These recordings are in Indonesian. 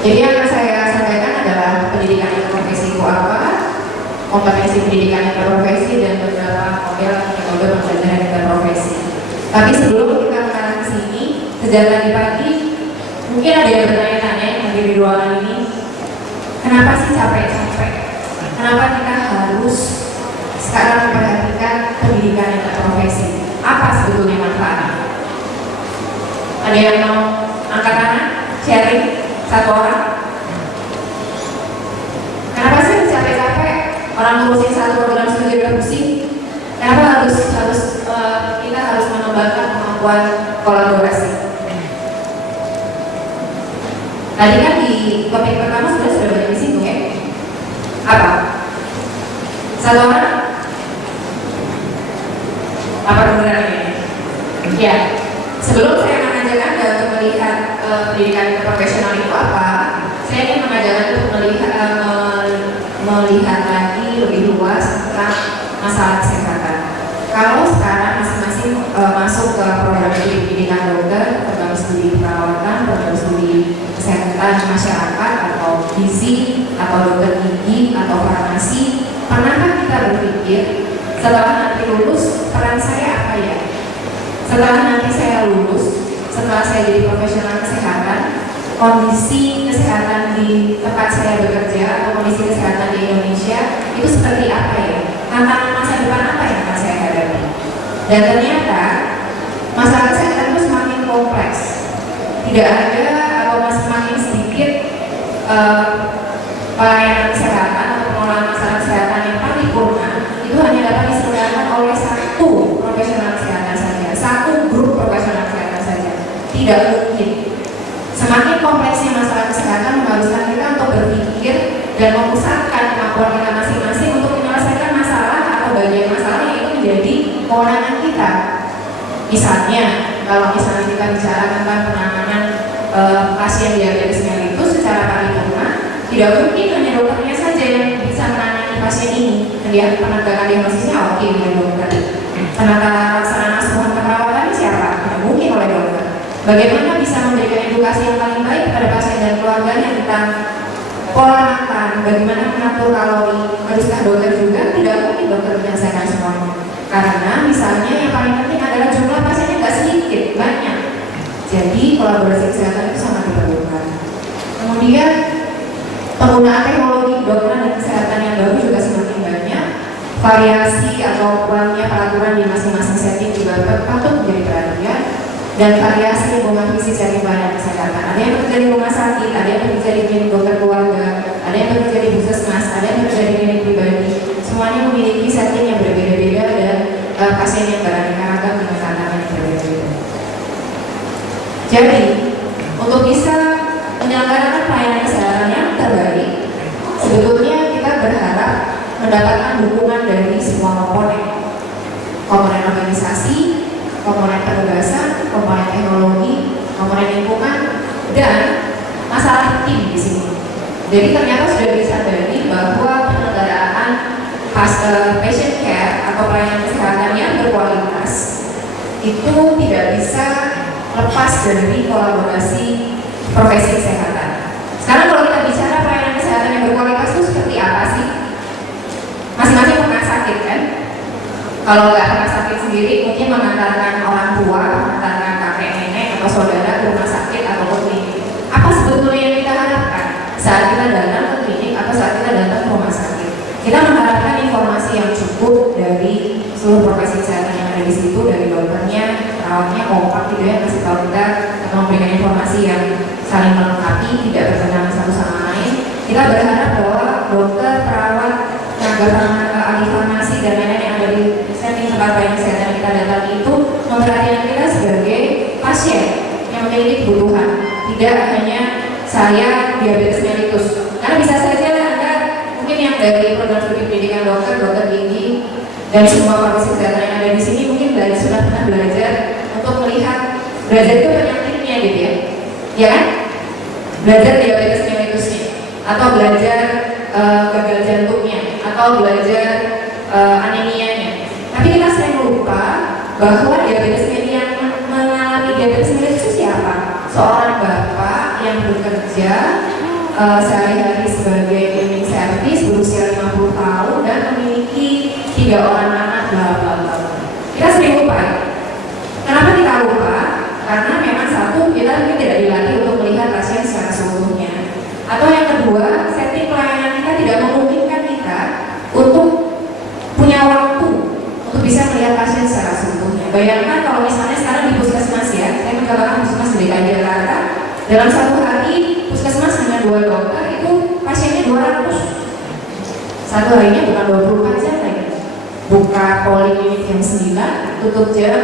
Jadi yang saya sampaikan adalah pendidikan interprofesi itu apa, kompetensi pendidikan interprofesi, dan beberapa model metode pembelajaran interprofesi. Tapi sebelum kita mengarah ke sini, sejak tadi pagi mungkin ada yang bertanya-tanya yang hadir di ruangan ini, kenapa sih capek-capek? Kenapa kita harus sekarang memperhatikan pendidikan interprofesi? Apa sebetulnya manfaatnya? Ada yang mau angkat tangan, sharing? Satu orang. Kenapa sih capek-capek orang ngurusin satu program studi udah pusing? Kenapa kita harus mengembangkan kemampuan kolaborasi? Tadi kan di topik pertama sudah banyak disinggung ya. Apa? Satu orang? Apa kebenarannya? Ya. Sebelum saya mengajak Anda untuk melihat pendidikan interprofesional itu apa, saya ingin mengajak Anda untuk melihat lagi lebih luas tentang masalah kesehatan. Kalau sekarang masing-masing masuk ke program studi pendidikan dokter, program studi perawatan, program studi kesehatan masyarakat atau gizi atau dokter gigi atau farmasi, pernahkah kita berpikir setelah nanti lulus peran saya apa ya? Setelah nanti saya lulus, setelah saya jadi profesional kesehatan, kondisi kesehatan di tempat saya bekerja atau kondisi kesehatan di Indonesia itu seperti apa ya? Tantangan masa depan apa yang akan saya hadapi? Dan ternyata masalah kesehatan itu semakin kompleks. Tidak ada atau semakin sedikit pelayanan kesehatan atau pengelolaan masalah kesehatan yang paripurna itu hanya dapat diselenggarakan oleh satu profesional kesehatan saja, satu grup profesional kesehatan saja. Tidak mungkin. Semakin kompleksnya masalah kesehatan mengharuskan kita untuk berpikir dan memusatkan kemampuan kita masing-masing untuk menyelesaikan masalah atau bagian masalah yang itu menjadi kewenangan kita. Misalnya, kalau misalnya kita bicara tentang penanganan pasien diabetes mellitus secara paripurna, tidak mungkin hanya dokternya saja yang bisa menangani pasien ini. Lihat penegakan diagnosisnya oke oleh dokter. Penata laksana asuhan keperawatan siapa? Tidak mungkin oleh dokter. Bagaimana bisa memberikan edukasi yang paling baik kepada pasien dan keluarganya tentang pola makan, bagaimana mengatur kalori, haruskah dokter juga? Tidak mungkin dokter menyelesaikan semuanya. Karena misalnya yang paling penting adalah jumlah pasiennya nggak sedikit, banyak. Jadi kolaborasi kesehatan itu sangat diperlukan. Kemudian penggunaan teknologi kedokteran dan kesehatan yang baru juga semakin banyak. Variasi atau kurangnya peraturan di masing-masing setting juga patut menjadi perhatian. Dan variasi hubungan fisik dan pelayanan kesehatan. Ada yang bekerja di rumah sakit, ada yang bekerja di klinik dokter keluarga, ada yang bekerja di puskesmas, ada yang bekerja di klinik pribadi. Semuanya memiliki setting yang berbeda-beda dan pasien yang beraneka ragam dengan tantangan yang berbeda-beda. Jadi, untuk bisa menyelenggarakan pelayanan kesehatan yang terbaik, sebetulnya kita berharap mendapatkan dukungan dari semua komponen organisasi, komponen penugasan, komponen teknologi, komponen lingkungan, dan masalah tim di sini. Jadi ternyata sudah disadari bahwa penyelenggaraan patient care atau pelayanan kesehatan yang berkualitas itu tidak bisa lepas dari kolaborasi profesi kesehatan. Sekarang kalau kita bicara pelayanan kesehatan yang berkualitas itu seperti apa sih? Masing-masing pernah sakit kan? Kalau nggak pernah sakit sendiri, mungkin mengantarkan orang tua, mengantarkan kakek nenek atau saudara ke rumah sakit atau ke klinik. Apa sebetulnya yang kita harapkan saat kita datang ke klinik atau saat kita datang ke rumah sakit? Kita mengharapkan informasi yang cukup dari seluruh profesi kesehatan yang ada di situ, dari dokternya, perawatnya, kompak gitu ya, kasih tahu kita atau memberikan informasi yang saling melengkapi, tidak bertentangan satu sama lain. Kita berharap bahwa dokter, perawat, tenaga ahli farmasi dan lain-lain yang ada di setting tempat pelayanan kesehatan kita datang itu memperhatikan kita sebagai pasien yang memiliki kebutuhan, tidak hanya saya diabetes mellitus. Karena bisa saja Anda mungkin yang dari program studi pendidikan dokter, dokter gigi dan semua profesi kesehatan yang ada di sini mungkin sudah pernah belajar untuk melihat itu penyakitnya gitu ya, ya kan? Belajar diabetes mellitusnya atau belajar gagal jantungnya atau belajar anemianya. Tapi kita sering lupa bahwa diabetes mellitus yang mengalami diabetes mellitus itu siapa? Seorang bapak yang bekerja sehari-hari sebagai cleaning service berusia 50 tahun dan memiliki 3 orang anak 8 tahun. Kita sering lupa ya. Kenapa kita lupa? Karena memang satu, kita mungkin tidak dilatih untuk melihat pasien secara seutuhnya. Atau yang kedua, setting pelayanan kita tidak memungkinkan kita untuk punya waktu untuk bisa melihat pasien secara seutuhnya. Bayangkan kalau misalnya sekarang di puskesmas ya, saya menjalankan puskesmas di DKI Jakarta, dalam satu hari puskesmas hanya 2 dokter, itu pasiennya 200. Satu harinya bukan 24 jam lagi. Buka poliklinik jam 9, tutup jam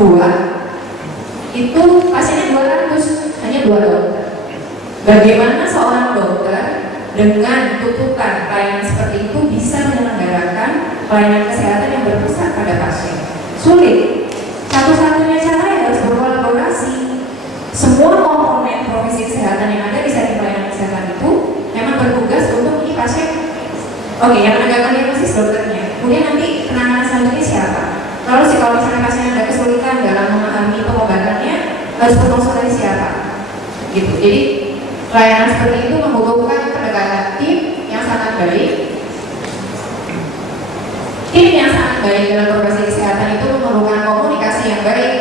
2. Itu pasiennya 200, hanya 2 dokter. Bagaimana seorang dokter dengan tuntutan pelayanan seperti itu bisa menyelenggarakan pelayanan kesehatan yang berpusat pada pasien? Sulit. Satu-satunya cara ya harus berkolaborasi. Semua komponen profesi kesehatan yang ada di setting pelayanan kesehatan itu memang bertugas untuk ini pasien. Oke, yang menegakkan diagnosis dokternya. Kemudian nanti penanganan selanjutnya siapa? Lalu sih kalau misalnya pasien ada kesulitan dalam memahami pengobatannya, harus berkonsultasi siapa? Gitu. Jadi pelayanan seperti itu membutuhkan pendekatan tim yang sangat baik. Tim yang sangat baik dalam profesi kesehatan itu memerlukan komunikasi yang baik,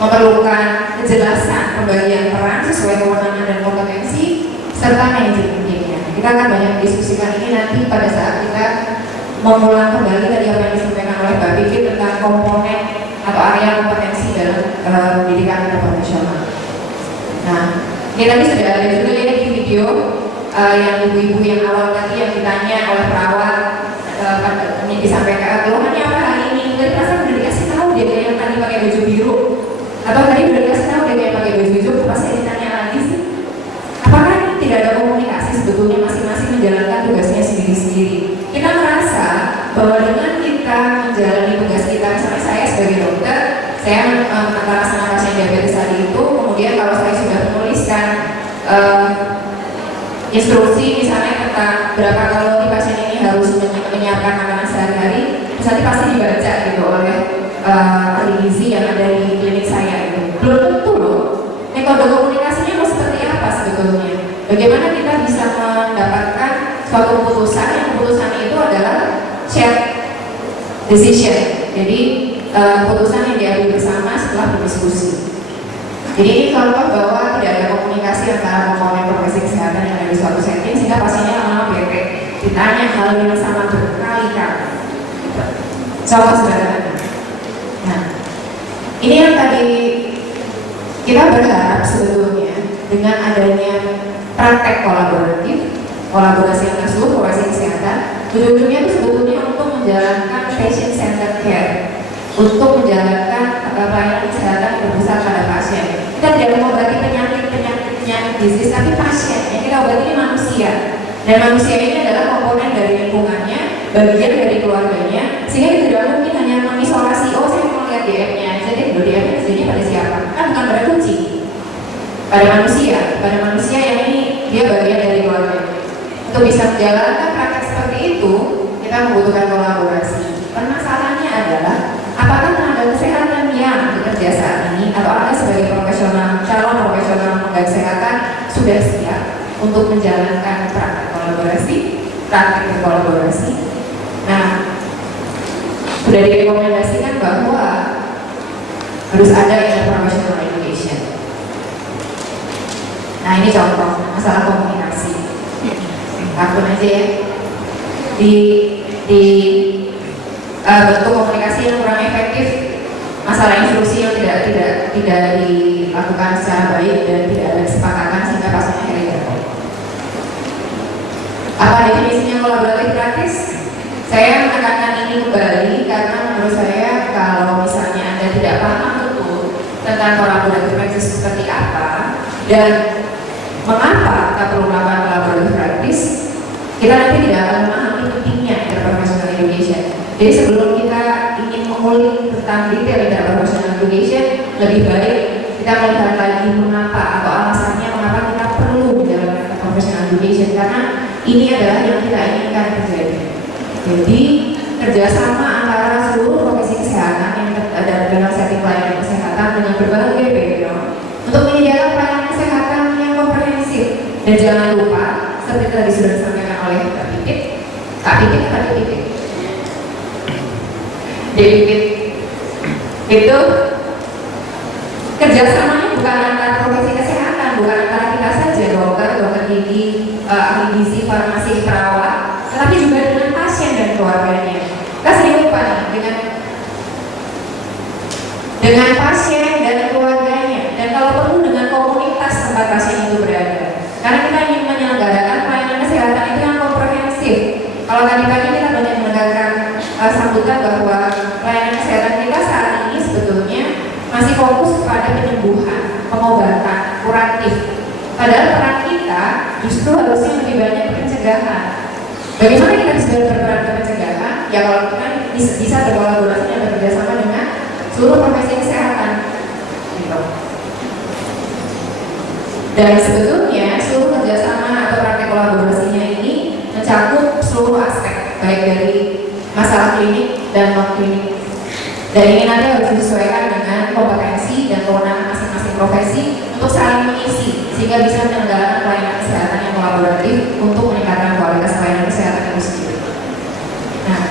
memerlukan kejelasan pembagian peran sesuai kewenangan dan kompetensi, serta manajemen timnya. Kita akan banyak diskusikan ini nanti pada saat kita mengulang kembali tadi apa yang disampaikan oleh Mbak Vicky tentang komponen atau area kompetensi dalam pendidikan profesional. Nah, ini tadi sudah ada juga ya di video yang ibu-ibu yang awal tadi yang ditanya oleh perawat yang disampaikan keluhannya apa hari ini. Tadi perasaan udah dikasih tahu dia yang tadi pakai baju biru, atau tadi udah dikasih tahu dia yang pakai baju hijau, pasti ditanya lagi sih. Apakah tidak ada komunikasi sebetulnya masing-masing menjalankan tugasnya sendiri-sendiri? Kita merasa bahwa dengan kita menjalani tugas kita, misalnya saya sebagai dokter, saya antara sama pasien diabetes tadi itu, kemudian kalau saya sudah menuliskan instruksi misalnya tentang berapa kalori pasien ini harus menyiapkan makanan sehari-hari, misalnya pasti dibaca gitu oleh ahli gizi yang ada di klinik saya itu. Belum tentu loh metode komunikasinya mau seperti apa sebetulnya. Bagaimana kita bisa mendapatkan suatu keputusan yang keputusan itu adalah shared decision. Jadi keputusan yang diambil bersama setelah berdiskusi. Jadi ini contoh bahwa tidak ada komunikasi antara komponen profesi kesehatan yang ada di suatu setting sehingga pasiennya lama-lama bete ditanya hal yang sama berkali-kali. Contoh sederhana. Nah, ini yang tadi kita berharap sebetulnya dengan adanya praktek kolaboratif, kolaborasi antara seluruh profesi kesehatan, ujung-ujungnya itu sebetulnya untuk menjalankan patient centered care, untuk menjalankan pelayanan kesehatan yang berpusat pada pasien. Kita tidak mengobati penyakit disease, tapi pasien yang kita obati ini manusia, dan manusia ini adalah komponen dari lingkungannya, bagian dari keluarganya, sehingga kita tidak mungkin hanya mengisolasi. Oh, saya mau lihat DM-nya, jadi DM-nya sendiri pada siapa? Kan bukan pada kucing, pada manusia yang ini dia bagian dari keluarganya. Untuk bisa menjalankan praktek seperti itu, kita membutuhkan kolaborasi. Permasalahannya adalah apakah tenaga kesehatan yang bekerja saat ini atau Anda sebagai profesional, calon profesional tenaga kesehatan sudah siap untuk menjalankan praktek kolaborasi. Nah, sudah direkomendasikan bahwa harus ada interprofessional education. Nah, ini contoh masalah komunikasi. Akun aja ya. Di bentuk komunikasi yang kurang efektif, masalah instruksi yang tidak dilakukan secara baik dan tidak ada kesepakatan sehingga pasiennya akhirnya jatuh. Apa definisinya kolaboratif praktis? Saya menekankan ini kembali karena menurut saya kalau misalnya Anda tidak paham betul tentang kolaboratif praktis seperti apa dan mengapa kita perlu melakukan kolaboratif praktis, kita nanti tidak akan memahami pentingnya interprofessional education. Jadi sebelum kita ingin mengulik tentang detail interprofessional education, lebih baik kita melihat lagi mengapa atau alasannya mengapa kita perlu menjalankan interprofessional education, karena ini adalah yang kita inginkan terjadi. Jadi kerjasama antara seluruh profesi kesehatan yang ada dalam setting pelayanan kesehatan dengan berbagai background untuk menyediakan pelayanan kesehatan yang komprehensif Dan jangan lupa, seperti tadi sudah disampaikan oleh Kak Pipit, itu kerjasamanya bukan antara profesi kesehatan, bukan antara kita saja, dokter gigi, ahli gizi, farmasi, perawat, tetapi juga dengan pasien dan keluarganya. Kita sering lupa nih dengan pasien dan keluarganya, dan kalau perlu dengan komunitas tempat pasien itu berada. Karena kita ingin menyelenggarakan pelayanan kesehatan itu yang komprehensif. Kalau tadi pagi kita banyak mendengarkan sambutan bahwa pelayanan kesehatan kita saat ini sebetulnya masih fokus kepada penyembuhan, pengobatan, kuratif. Padahal peran kita justru harusnya lebih banyak pencegahan. Bagaimana kita bisa berperan ke pencegahan? Ya kalau kita bisa berkolaborasi dan bekerjasama dengan seluruh profesi kesehatan. Gitu. Dan sebetulnya seluruh kerjasama atau praktek kolaborasinya ini mencakup seluruh aspek, baik dari masalah klinik dan non klinik. Dan ini nanti harus disesuaikan dengan kompetensi dan kewenangan masing-masing profesi untuk saling mengisi, sehingga bisa menyelenggarakan pelayanan kesehatan yang kolaboratif untuk meningkatkan kualitas pelayanan kesehatan itu sendiri. Nah,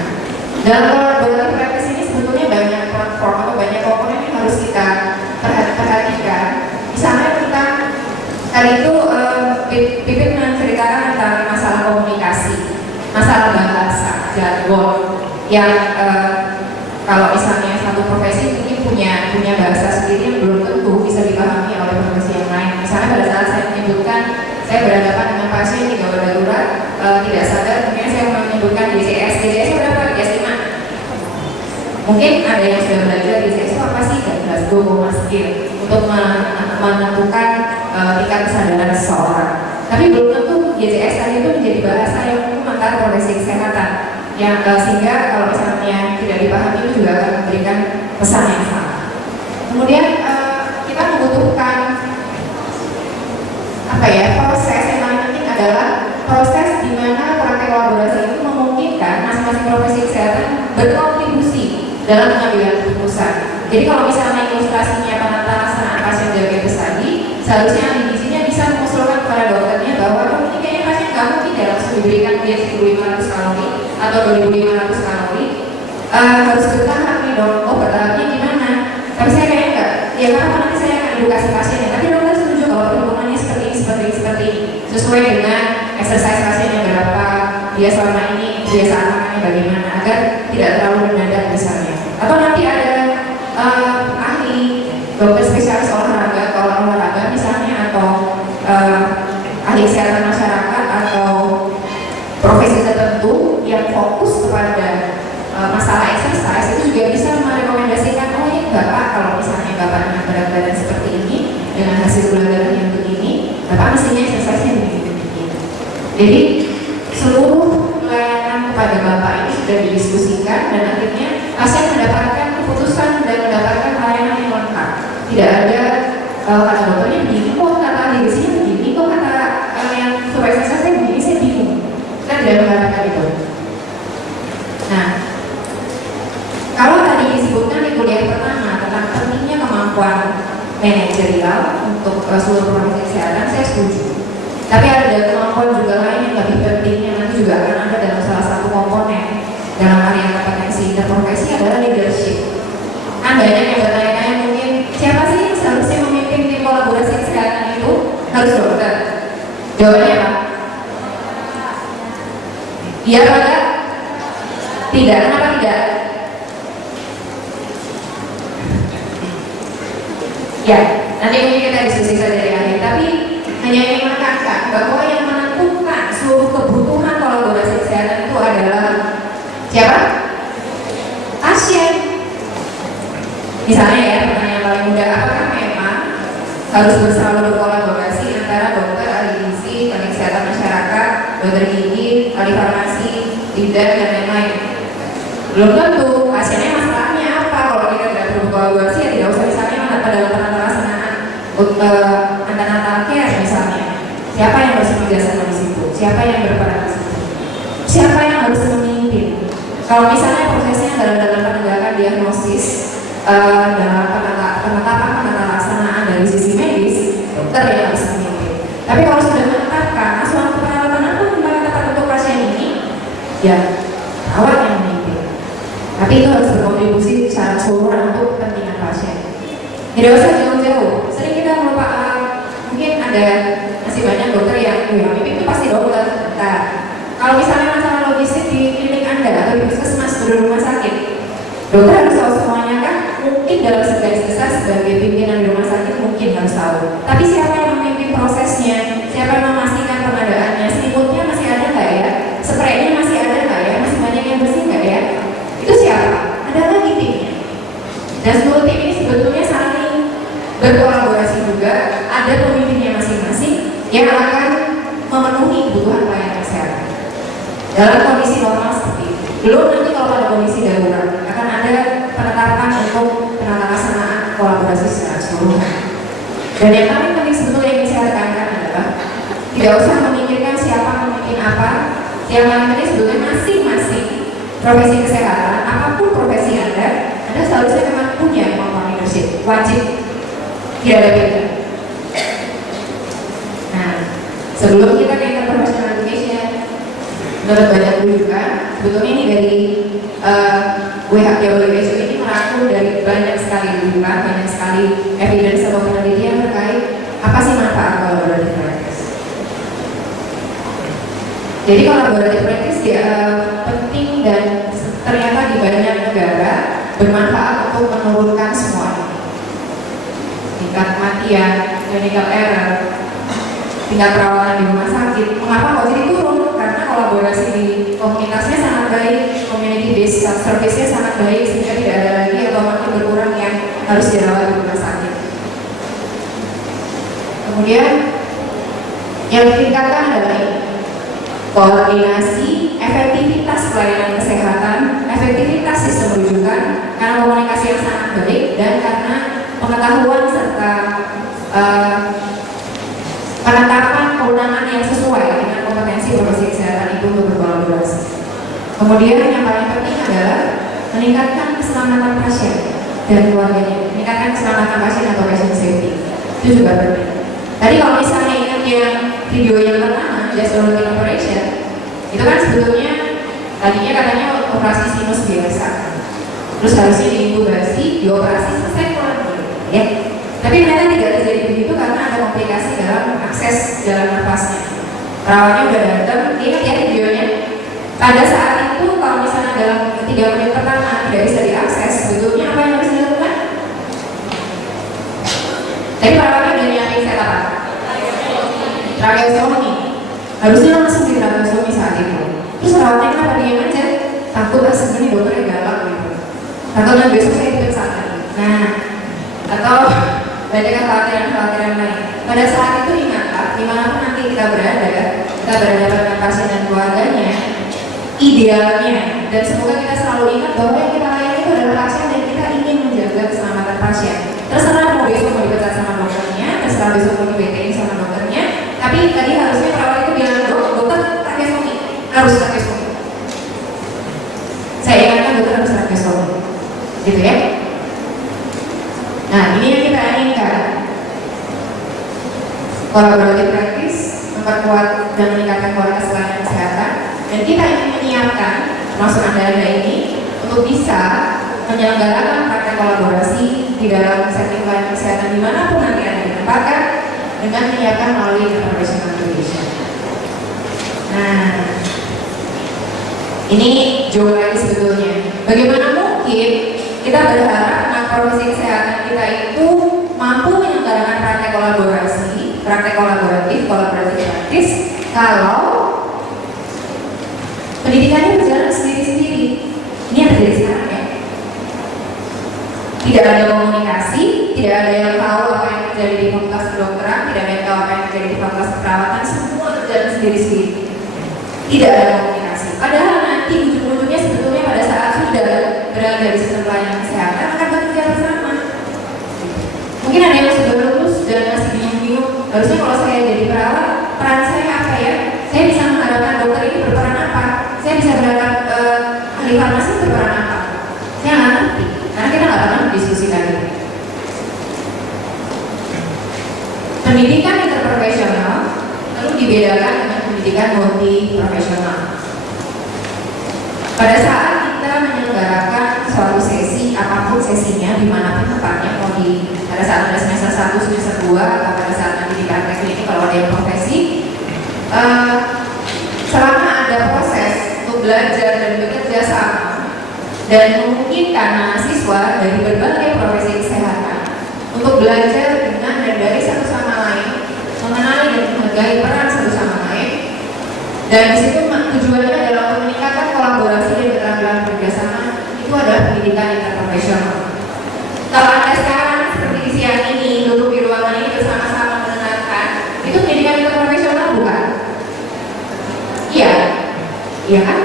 dalam kolaboratif praktis ini sebetulnya banyak platform atau banyak komponen yang harus kita perhatikan. Misalnya kita tadi itu Pipit menceritakan tentang masalah komunikasi, masalah bahasa, jargon yang kalau misalnya satu profesi mungkin punya bahasa sendiri yang belum tentu bisa dipahami oleh profesi yang lain. Misalnya pada saat saya menyebutkan saya berhadapan dengan pasien di gawat darurat, tidak sadar mungkin saya menyebutkan DCS berapa? DCS 5. Mungkin ada yang sudah belajar DCS itu apa sih? Glasgow skill untuk menentukan tingkat kesadaran seseorang. Tapi belum tentu DCS tadi itu menjadi bahasa yang umum antara profesi kesehatan, yang sehingga kalau misalnya tidak dipahami itu juga akan memberikan pesan yang salah. Kemudian kita membutuhkan proses yang paling penting adalah proses di mana praktek kolaborasi itu memungkinkan masing-masing profesi kesehatan berkontribusi dalam pengambilan keputusan. Jadi kalau misalnya ilustrasinya penata laksanaan pasien diabetes tadi, seharusnya ahli gizinya bisa mengusulkan kepada dokternya bahwa ini kayaknya pasien nggak mungkin ya langsung diberikan diet 1.500 kalori atau 2.500 kalori, harus bertahap nih dok. Oh bertahapnya gimana? Tapi saya kayaknya enggak. Ya karena nanti saya akan edukasi pasiennya. Tapi dokter setuju kalau perhitungannya seperti ini, sesuai dengan exercise pasien yang berapa, dia selama ini kebiasaan makannya bagaimana, agar tidak terlalu mendadak misalnya. Atau nanti ada ahli dokter spesialis olahraga, kalau olahraga misalnya, atau ahli kesehatan masyarakat atau profesi tertentu yang fokus kepada masalah exercise itu juga bisa merekomendasikan, oh ini bapak kalau misalnya bapaknya berat badan seperti ini dengan hasil gula darah yang begini, bapak mestinya exercise-nya begini. Jadi seluruh pelayanan kepada bapak ini sudah didiskusikan dan akhirnya pasien mendapatkan keputusan dan mendapatkan pelayanan yang lengkap. Tidak ada kata dokternya begini, kok kata ahli gizinya begini, kok kata yang supervisor saya begini, saya bingung. Kita tidak mengharapkan itu. Nah, kalau tadi disebutkan di kuliah pertama tentang pentingnya kemampuan manajerial untuk seluruh profesi kesehatan, saya setuju. Tapi ada kemampuan juga lain yang lebih penting yang nanti juga akan ada dalam salah satu komponen dalam area kompetensi interprofesi adalah leadership. Kan banyak yang bertanya mungkin siapa sih yang seharusnya memimpin tim kolaborasi kesehatan itu? Harus dokter. Jawabannya apa? Iya atau tidak? Tidak. Kenapa tidak? Ya, nanti mungkin kita diskusi saja di akhir. Tapi hanya ingin menekankan bahwa yang menentukan seluruh kebutuhan kolaborasi kesehatan itu adalah siapa? Pasien. Misalnya ya, pertanyaan paling mudah, apakah memang harus selalu berkolaborasi antara dokter, ahli gizi, ahli kesehatan masyarakat, dokter gigi, ahli farmasi, bidan, dan lain-lain? Belum tentu. Pasiennya masalahnya apa? Kalau kita tidak berkolaborasi ya tidak usah misalnya dalam penata laksanaan antenatal care misalnya. Siapa yang harus bekerjasama di situ? Siapa yang berperan di situ? Siapa yang harus memimpin? Kalau misalnya prosesnya adalah dalam penegakan diagnosis, dalam penetapan penata laksanaan dari sisi medis, dokter yang harus memimpin. Tapi kalau sudah menetapkan ya perawat yang memimpin. Tapi itu harus berkontribusi secara keseluruhan untuk kepentingan pasien. Tidak usah jauh-jauh. Sering kita melupakan, mungkin ada masih banyak dokter yang itu pasti dokter. Nah, kalau misalnya masalah logistik di klinik Anda atau di puskesmas atau di rumah sakit, dokter harus tahu semuanya kan? Mungkin dalam segaris besar sebagai pimpinan di rumah sakit mungkin harus tahu. Tapi siapa yang memimpin prosesnya? Siapa yang memastikan pengadaannya? Selimutnya masih ada nggak ya? Spraynya masih ada nggak ya? Masih banyak yang bersih nggak ya? Itu siapa? Ada lagi timnya. Dan seluruh tim ini sebetulnya saling berkolaborasi juga. Ada pemimpinnya masing-masing yang akan memenuhi kebutuhan pelayanan kesehatan dalam kondisi normal seperti itu. Belum nanti kalau pada kondisi darurat akan ada penetapan untuk penata-laksanaan kolaborasi secara keseluruhan. Dan yang paling penting sebetulnya yang saya tekankan adalah tidak usah memikirkan siapa memimpin apa. Yang paling penting sebetulnya masing-masing profesi kesehatan, apapun profesi Anda seharusnya memang punya kemampuan leadership, wajib, tidak ada beda. Nah, sebelum kita ke interprofessional education, menurut banyak rujukan, sebetulnya ini dari WHO ini merangkum dari banyak sekali rujukan, banyak sekali evidence atau penelitian terkait apa sih manfaat collaborative practice. Jadi collaborative practice penting dan ternyata di banyak negara bermanfaat untuk menurunkan semuanya. Tingkat kematian, clinical error, tingkat perawatan di rumah sakit. Mengapa kok jadi turun? Karena kolaborasi di komunitasnya sangat baik, community based service-nya sangat baik, sehingga tidak ada lagi atau makin berkurang yang harus dirawat di rumah sakit. Kemudian yang ditingkatkan adalah koordinasi, efektivitas pelayanan kesehatan, efektivitas sistem rujukan, karena komunikasi yang sangat baik dan karena pengetahuan serta penetapan kewenangan yang sesuai dengan kompetensi profesi kesehatan itu untuk berkolaborasi. Kemudian yang paling penting adalah meningkatkan keselamatan pasien dan keluarganya, meningkatkan keselamatan pasien atau patient safety. Itu juga penting. Tadi kalau misalnya ingat yang video yang pertama, just routine operation, itu kan sebetulnya tadinya katanya operasi sinus biasa, terus harusnya diintubasi, dioperasi selesai pulang, ya. Tapi ternyata tidak terjadi begitu karena ada komplikasi dalam akses jalan nafasnya. Perawatnya udah datang, ingat ya videonya. Pada saat itu kalau misalnya dalam 3 menit pertama tidak bisa diakses, sebetulnya apa yang harus dilakukan? Tapi perawatnya udah nyiapin set apa? Tracheostomy. Harusnya langsung di tracheostomy saat itu. Terus perawatnya kenapa diam aja? Takut segini dokternya galak gitu. Takutnya besok saya diperiksa lagi. Nah, atau banyak kekhawatiran lain. Pada saat itu ingatlah, dimanapun nanti kita berhadapan dengan pasien dan keluarganya, idealnya dan semoga kita selalu ingat bahwa yang kita layani itu adalah pasien dan kita ingin menjaga keselamatan pasien. Terserah mau besok mau dipecat sama dokternya, terserah besok mau di-BT-in sama dokternya, tapi tadi harusnya perawat itu bilang dokter tracheostomy, harus tracheostomy. Saya ingatkan dokter harus tracheostomy, gitu ya. Nah, ini yang kita inginkan. Collaborative practice memperkuat dan meningkatkan kualitas pelayanan kesehatan, dan kita ingin menyiapkan, termasuk Anda ini, untuk bisa menyelenggarakan praktek kolaborasi di dalam setting pelayanan kesehatan dimanapun nanti Anda ditempatkan dengan menyiapkan melalui interprofessional education. Nah, ini jauh lagi sebetulnya. Bagaimana mungkin kita berharap profesi kesehatan kita itu mampu menyelenggarakan praktek kolaboratif praktis kalau pendidikannya berjalan sendiri-sendiri. Ini yang terjadi sekarang ya. Tidak ada komunikasi, tidak ada yang tahu apa yang terjadi di fakultas kedokteran, tidak ada yang tahu apa yang terjadi di fakultas keperawatan, semua berjalan sendiri-sendiri. Tidak ada komunikasi. Padahal nanti ujung-ujungnya sebetulnya pada saat sudah berada di sistem pelayanan kesehatan akan bekerja bersama. Mungkin ada yang sudah lulus dan masih bingung-bingung. Harusnya kalau saya jadi perawat, peran saya apa ya? Saya bisa mengharapkan dokter ini berperan apa? Saya bisa berharap ahli farmasi berperan apa? Saya nggak ngerti, karena kita nggak pernah diskusikan itu. Pendidikan interprofesional lalu dibedakan dengan pendidikan multi profesional. Pada saat kita menyelenggarakan suatu sesi, apapun sesinya, dimanapun tempatnya, mau pada saat ada semester 1, semester 2, atau pada saat nanti di praktek ini kalau ada yang profesi, selama ada proses untuk belajar dan bekerja sama dan memungkinkan mahasiswa dari berbagai profesi kesehatan untuk belajar dengan dan dari satu sama lain, mengenali dan menghargai peran satu sama lain, dan disitu tujuannya adalah untuk meningkatkan kolaborasi dan keterampilan kerjasama. Itu adalah pendidikan interprofesional. Kalau Anda sekarang seperti di siang ini duduk di ruangan ini bersama-sama mendengarkan, itu pendidikan interprofesional bukan? Iya, iya kan?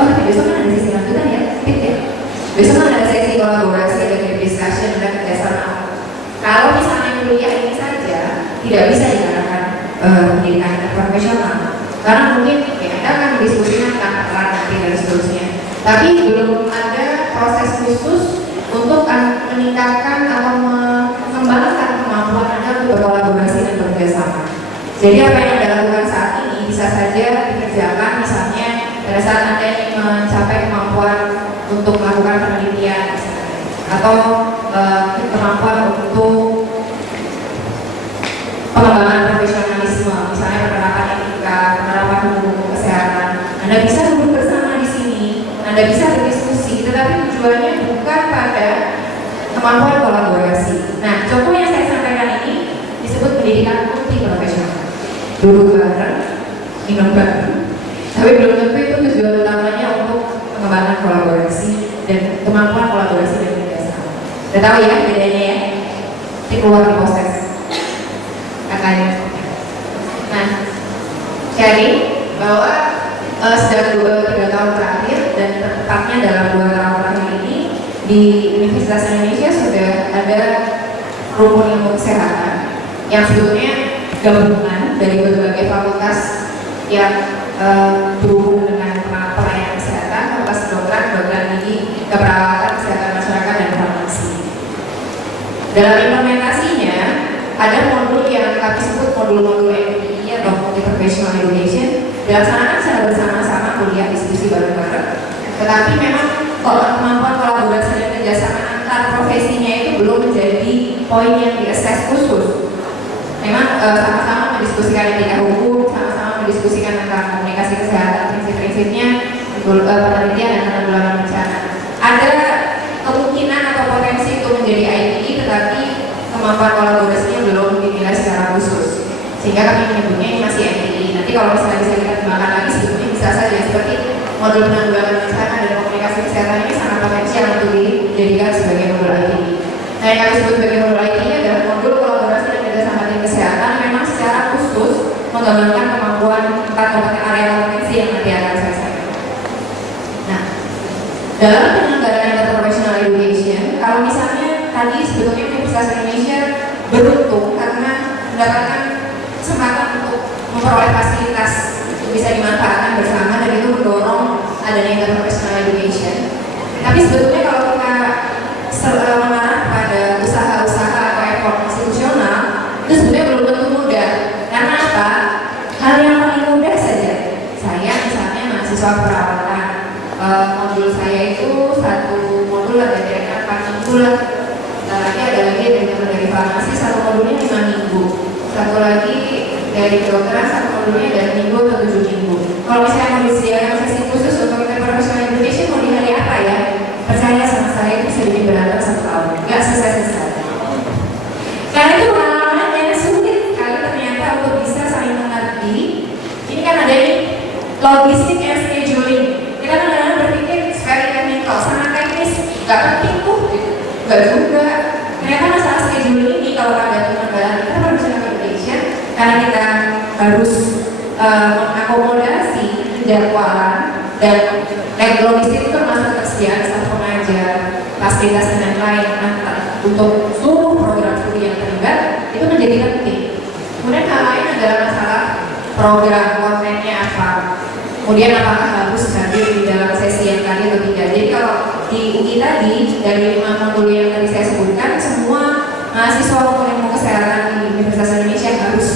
Oh, besok kan ada sesi lanjutan ya, tip ya. Besok kan ada sesi kolaborasi, ada group discussion, dan kerjasama. Kalau misalnya kuliah ini saja tidak bisa dikatakan pendidikan interprofesional, karena mungkin ya Anda akan mendiskusikan tentang peran nanti dan seterusnya. Tapi belum ada proses khusus untuk meningkatkan atau mengembangkan kemampuan Anda untuk berkolaborasi dan bekerjasama. Jadi apa yang Anda lakukan saat ini bisa saja dikerjakan misalnya pada saat Anda ingin mencapai kemampuan untuk melakukan penelitian atau kemampuan untuk pengembangan profesionalisme, misalnya penerapan etika, penerapan hukum kesehatan. Anda bisa duduk bersama di sini, Anda bisa berdiskusi, tetapi tujuannya bukan pada kemampuan kolaborasi. Nah, contoh yang saya sampaikan ini disebut pendidikan multi profesional. Duduk bareng, minum bareng, tapi belum tentu itu tujuan utamanya untuk pengembangan kolaborasi dan kemampuan kolaborasi dan kerjasama. Udah tahu ya bedanya ya? Ini keluar di proses kakaknya. Nah, sharing bahwa sejak 3 tahun terakhir dan tepatnya dalam 2 tahun terakhir ini di Universitas Indonesia sudah ada rumpun ilmu kesehatan yang sebetulnya gabungan dari berbagai fakultas yang berhubung dengan pelayanan kesehatan, fakultas kedokteran gigi, keperawatan, kesehatan masyarakat, dan farmasi. Dalam implementasinya ada modul yang kami sebut modul-modul MPI atau Multi Professional Education, dilaksanakan secara bersama-sama kuliah diskusi bareng-bareng. Tetapi memang kemampuan kolaborasi dan kerjasama antar profesinya itu belum menjadi poin yang diassess khusus. Memang sama-sama mendiskusikan etika hukum, sama-sama mendiskusikan tentang komunikasi kesehatan, prinsip-prinsipnya, penelitian dan penanggulangan bencana. Ada kemungkinan atau potensi untuk menjadi IPI, tetapi kemampuan kolaborasinya belum dinilai secara khusus, sehingga kami menyebutnya ini masih MPI. Nanti kalau misalnya bisa kita kembangkan lagi, sebetulnya bisa saja seperti modul penanggulangan bencana dan komunikasi kesehatan ini sangat potensial untuk dijadikan sebagai modul IPI. Nah, yang kami sebut sebagai modul IPI adalah modul kolaborasi dan kerjasama tim kesehatan memang secara khusus mengembangkan kemampuan 4 area kompetensi yang nanti akan saya sampaikan. Nah, dalam penyelenggaraan interprofessional education, kalau misalnya tadi sebetulnya Universitas Indonesia beruntung karena mendapatkan kesempatan untuk memperoleh fasilitas yang bisa dimanfaatkan bersama, dan itu mendorong adanya interprofessional education. Tapi sebetulnya kalau kita mengarah pada usaha-usaha atau effort institusional, itu sebetulnya belum tentu mudah. Karena apa? Hal yang paling mudah saja. Saya misalnya mahasiswa perawatan, modul saya itu satu modul ada kira-kira 4 minggu lah. Lagi ada lagi dari farmasi, satu modulnya 5 minggu. Satu lagi dari kedokteran, satu modulnya dari minggu atau 7 minggu. Kalau misalnya mau disediakan sesi khusus untuk interprofessional Indonesia, mau di hari apa ya? Percaya sama saya itu bisa bikin berantem 1 tahun, nggak selesai-selesai. Karena itu pengalamannya sulit sekali ternyata untuk bisa saling mengerti. Ini kan ada nih logistik and scheduling. Kita kadang-kadang berpikir very technical, sangat teknis, nggak penting tuh, gitu. Nggak juga. Ternyata masalah scheduling ini kalau ada penyelenggaraan kita professional education, karena kita harus mengakomodasi jadwalan dan logistik itu termasuk ketersediaan staff pengajar, fasilitas dan lain-lain untuk seluruh program studi yang terlibat itu menjadi penting. Kemudian hal lain adalah masalah program kontennya apa, kemudian apakah harus hadir di dalam sesi yang tadi atau tidak. Jadi kalau di UI tadi dari 5 modul yang tadi saya sebutkan, semua mahasiswa ilmu kesehatan di Universitas Indonesia harus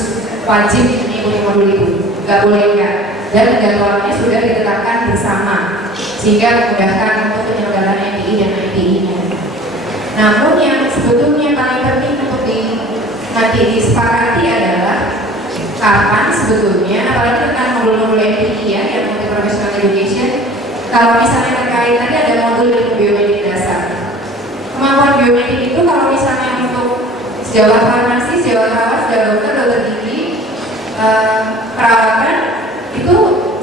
wajib mengikuti modul itu, nggak boleh enggak. dan jadwalnya sudah ditetapkan bersama sehingga memudahkan untuk penyelenggaraan NPI dan IPI-nya. Namun yang sebetulnya paling penting untuk nanti disepakati adalah kapan sebetulnya, apalagi tentang modul-modul NPI ya, yang multi professional education. Kalau misalnya terkait tadi ada modul ilmu biomedik dasar. Kemampuan biometrik itu kalau misalnya untuk sejawat farmasi, sejawat perawat, sejawat dokter, dokter gigi, perawatan itu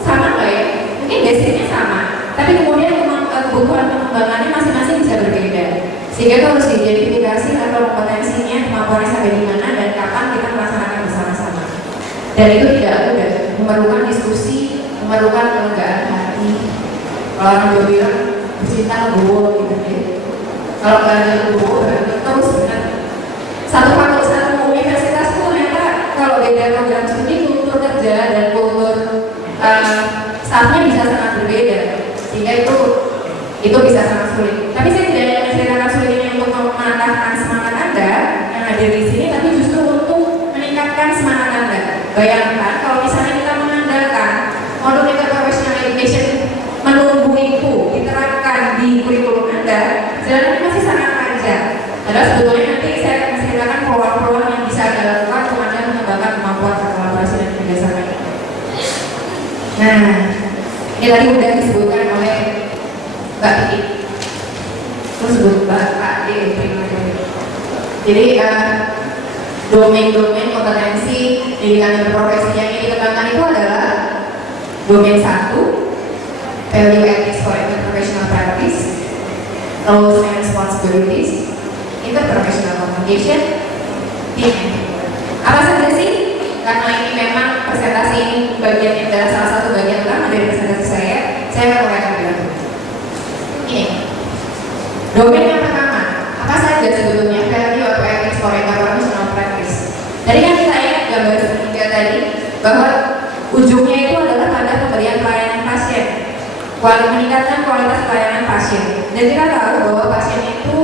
sama nggak ya? Mungkin basicnya sama, tapi kemudian kebutuhan pengembangannya masing-masing bisa berbeda. Sehingga itu harus diidentifikasi level kompetensinya, kemampuannya sampai di mana dan kapan kita melaksanakan bersama-sama. Dan itu tidak mudah, memerlukan diskusi, memerlukan kelegaan hati. Kalau orang gue bilang cinta gue gitu ya. Kalau nggak ada gue berarti terus benar. Satu universitas itu ternyata kalau beda program studi, kultur kerja dan kultur staffnya bisa sangat berbeda, sehingga itu bisa sangat sulit. Tapi saya tidak hanya menceritakan sulitnya untuk menambahkan semangat Anda yang hadir di sini, tapi justru untuk meningkatkan semangat Anda. Bayangkan kalau misalnya kita mengandalkan modul interprofessional education menunggu itu diterapkan di kurikulum Anda, jalannya masih sangat panjang. Padahal sebetulnya nanti saya akan menceritakan peluang-peluang yang bisa Anda lakukan untuk Anda mengembangkan kemampuan kolaborasi dan kerjasama ini. Nah, ini tadi sudah disebutkan oleh Mbak Kiki, terus sebut Mbak Kak. Jadi domain-domain kompetensi pendidikan berprofesi yang ingin dikembangkan itu adalah domain 1, value ethics for interprofessional practice, roles and responsibilities, interprofessional communication, team. Apa saja sih? Karena ini memang presentasi ini bagian adalah salah satu bagian utama dari presentasi saya akan mulai bilang. Ini domain yang pertama, apa saja sebetulnya value atau ethics for interprofessional practice? Dari yang kita ingat gambar ketiga tadi bahwa ujungnya itu adalah pada pemberian pelayanan pasien, meningkatkan kualitas pelayanan pasien. Dan kita tahu bahwa pasien itu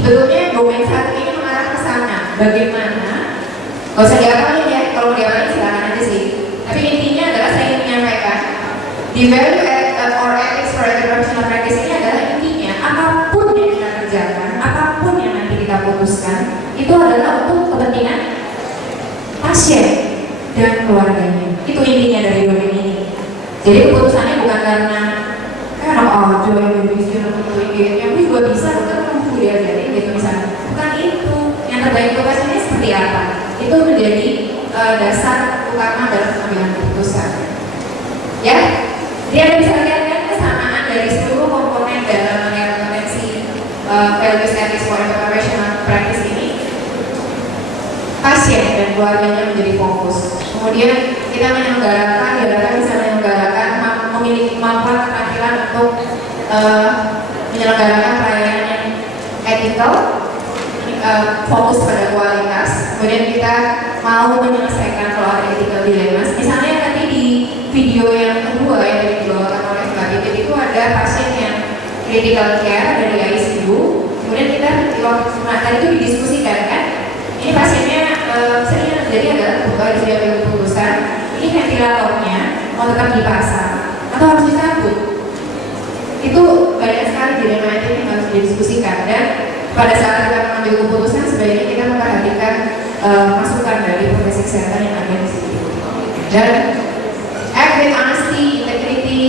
sebetulnya domain 1 ini mengarah ke sana. Bagaimana? Gak usah diapalin ya, kalau diapalin silakan aja sih. Tapi intinya adalah saya ingin menyampaikan di value or ethics for interprofessional practice ini adalah intinya apapun yang kita kerjakan, apapun yang nanti kita putuskan, itu adalah untuk kepentingan pasien dan keluarganya. Itu intinya dari domain ini. Jadi keputusannya bukan karena jual bisnis untuk yang juga bisa, bukan mampu dia jadi gitu misalnya. Bukan itu. Yang terbaik untuk pasiennya seperti apa? Itu menjadi dasar utama dalam pengambilan keputusan. Ya, dia bisa lihat kan kesamaan dari seluruh komponen dalam kompetensi values ethics for interprofessional practice ini. Pasien dan keluarganya menjadi fokus. Kemudian kita menyelenggarakan, bisa menyelenggarakan memiliki kemampuan keterampilan untuk menyelenggarakan pelayanan yang ethical, fokus pada kualitas. Kemudian kita mau menyelesaikan kalau ada ethical dilemmas. Misalnya tadi di video yang kedua yang dibawakan oleh Mbak Bibit itu ada pasien yang critical care dari ICU. Kemudian kita tadi itu didiskusikan kan. Ini pasiennya sering yang terjadi adalah bukan sudah ambil keputusan. Ini ventilatornya mau tetap dipasang atau harus dicabut. Itu banyak sekali dilema yang harus didiskusikan, dan pada saat kita mengambil keputusan sebaiknya kita memperhatikan masukan dari profesi kesehatan yang ada di sini. Dan act with honesty, integrity,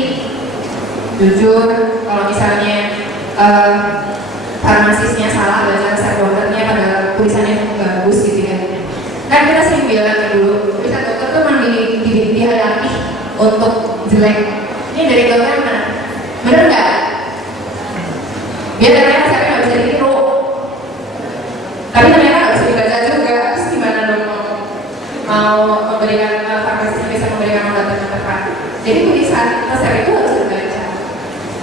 jujur. Kalau misalnya farmasisnya salah baca resep dokternya pada tulisannya itu bagus gitu ya. Kan kita sering bilang dulu, tulisan dokter tuh memang dihadapi untuk jelek. Ini dari dokter mana? Bener nggak? Biar ternyata saya nggak bisa ditiru. Tapi ternyata nggak bisa dibaca juga. Terus gimana dong mau memberikan farmasis bisa memberikan obat yang tepat? Jadi tulisan resep itu harus dibaca.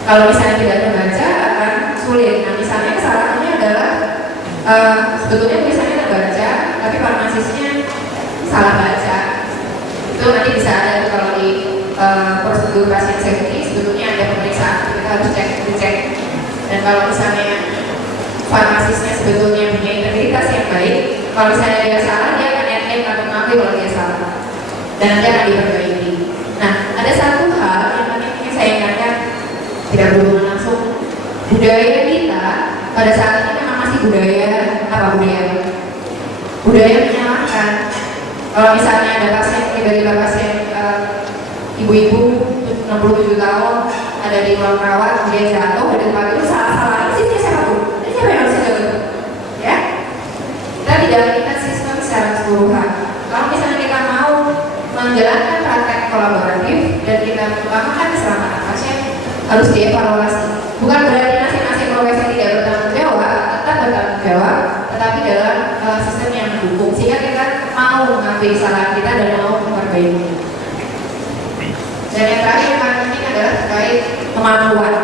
Kalau misalnya tidak terbaca akan sulit. Nah misalnya kesalahannya adalah sebetulnya tulisannya terbaca, tapi farmasisnya salah baca. Itu nanti bisa ada kalau di prosedur pasien safety sebetulnya ada pemeriksaan kita harus dicek. Dan kalau misalnya farmasisnya sebetulnya punya integritas yang baik, kalau misalnya dia salah dia akan admit atau mengakui kalau dia salah dan nanti akan diperbaiki. ada satu hal yang penting saya ingatkan, tidak berhubungan langsung. Budaya kita pada saat ini memang masih budaya menyalahkan. Kalau misalnya ada pasien, tiba-tiba pasien ibu-ibu 67 tahun ada di ruang rawat, dia jatuh dari tempat itu, salah sih dia siapa tuh? Ini siapa yang harus jaga? Ya, kita tidak melihat sistem secara keseluruhan. Kalau misalnya kita mau menjalankan praktek kolaboratif dan kita mengutamakan keselamatan pasien, harus dievaluasi. Bukan berarti masing-masing profesi tidak bertanggung jawab, tetap bertanggung jawab, tetapi dalam sistem yang mendukung, sehingga kita mau mengambil kesalahan kita dan mau memperbaiki. Dan yang terakhir yang paling penting adalah terkait kemampuan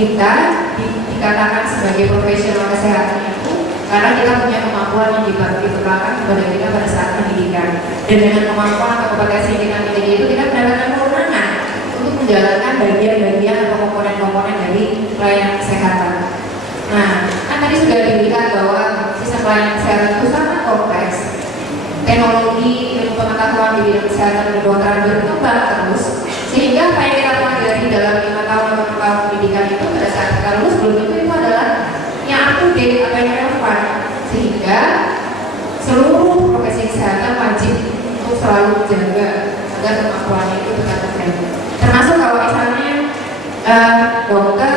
kita dikatakan sebagai profesional kesehatan itu karena kita punya kemampuan yang diperlukan kepada kita pada saat pendidikan. Dan dengan kemampuan atau kompetensi yang kita miliki itu kita mendapatkan kewenangan untuk menjalankan bagian-bagian atau komponen-komponen dari pelayanan kesehatan. Nah, kan tadi sudah dilihat bahwa sistem pelayanan kesehatan itu sangat kompleks. Teknologi, ilmu pengetahuan di bidang kesehatan dan kedokteran berkembang terus, sehingga apa yang kita pelajari dalam 5 tahun atau 6 tahun pendidikan itu pada saat kita lulus belum tentu itu adalah yang up to date atau yang relevan, sehingga seluruh profesi kesehatan wajib untuk selalu menjaga agar kemampuannya itu tetap terjaga. Termasuk kalau misalnya dokter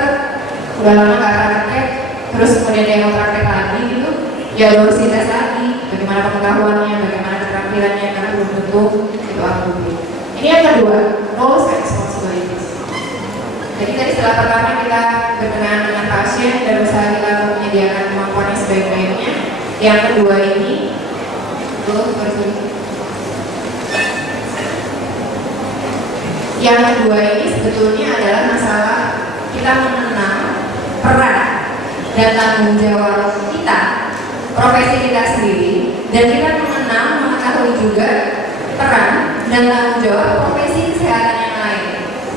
udah lama nggak praktek, terus kemudian dia mau praktek lagi gitu, ya harus dites lagi bagaimana pengetahuannya, bagaimana keterampilannya, karena belum tentu itu up to date. Ini yang kedua, roles and responsibilities. Jadi tadi setelah pertama kita berkenaan dengan pasien dan usaha kita untuk menyediakan kemampuan yang sebaik-baiknya. Yang kedua ini, sebetulnya adalah masalah kita mengenal peran dan tanggung jawab kita, profesi kita sendiri, dan kita mengetahui juga peran dan tanggung jawab profesi kesehatan yang lain.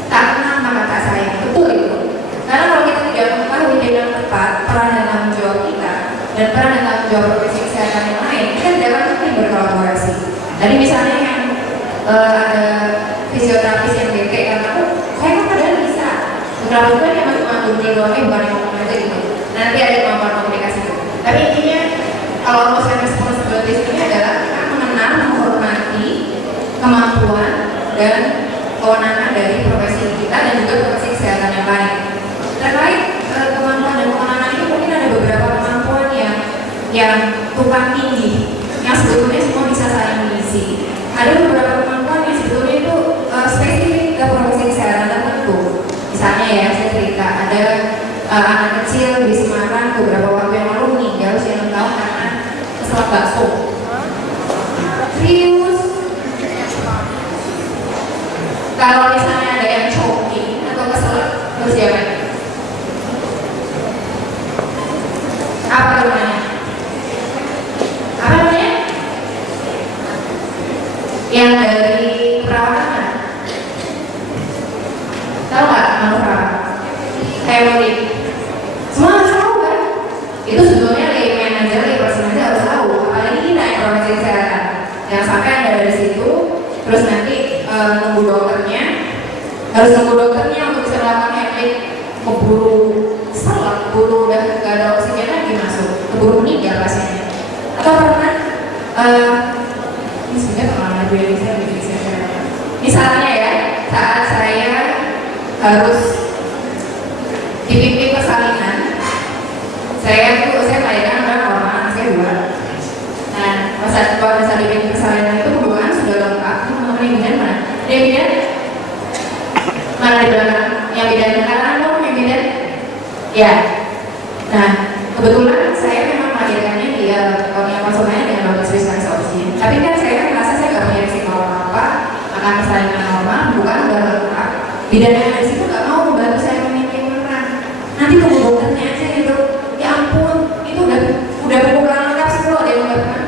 Karena kata saya betul itu. Karena kalau kita tidak mengetahui dengan tepat peran dan tanggung jawab kita dan peran dan tanggung jawab profesi kesehatan yang lain, kita tidak akan mungkin berkolaborasi. Tadi misalnya yang ada fisioterapis yang bete karena saya kan padahal bisa. Beberapa bulan yang masih mengandung doang, bukan yang ngomong aja gitu. Nanti ada kemampuan komunikasi itu. Tapi intinya kalau roles and responsibilities ini adalah kita mengenal, menghormati kemampuan dan kewenangan dari profesi kita dan juga profesi kesehatan yang lain. Terkait kemampuan dan kewenangan itu mungkin ada beberapa kemampuan yang tumpang tinggi yang sebetulnya semua bisa saling mengisi. Ada beberapa kemampuan yang sebetulnya itu spesifik ke profesi kesehatan tertentu. Misalnya ya, saya cerita ada anak kecil di Semarang beberapa waktu yang lalu meninggal usia 6 tahun karena keselak bakso. Serius. Kalau misalnya ada yang choking atau keselak, terus jangan. Apa namanya? Apa namanya? Yang dari perawatan. Tahu nggak manuver? Hemodin. Semua harus tahu kan? Itu sebetulnya layman aja, layperson aja harus tahu. Apalagi kita yang profesi kesehatan. Jangan sampai ada dari situ, terus nanti nunggu dokternya, harus nunggu dokternya untuk bisa melakukan hemodin, keburu selak, keburu udah nggak ada oksigen lagi masuk, keburu meninggal pasiennya. Atau pernah ini sebenarnya pengalaman gue di sini. Misalnya ya, saat saya harus dipimpin persalinan, saya melahirkan anak normal, anak saya 2. Nah, masa dipimpin persalinan itu hubungan sudah lengkap. Teman-teman yang bidan mana? Dia bidan mana di belakang? Yang bidan kanan dong, yang bidan. Ya. Nah, kebetulan saya memang melahirkannya di yang konsultannya dengan dokter spesialis opsi. Tapi kan saya merasa saya nggak punya risiko apa-apa, akan persalinan normal, bukan udah lengkap. Bidan yang ada di situ nggak mau membantu saya memimpin beneran. Nanti tunggu dokternya aja gitu. Ya ampun, itu udah bukan lengkap sih loh, dia nggak pernah.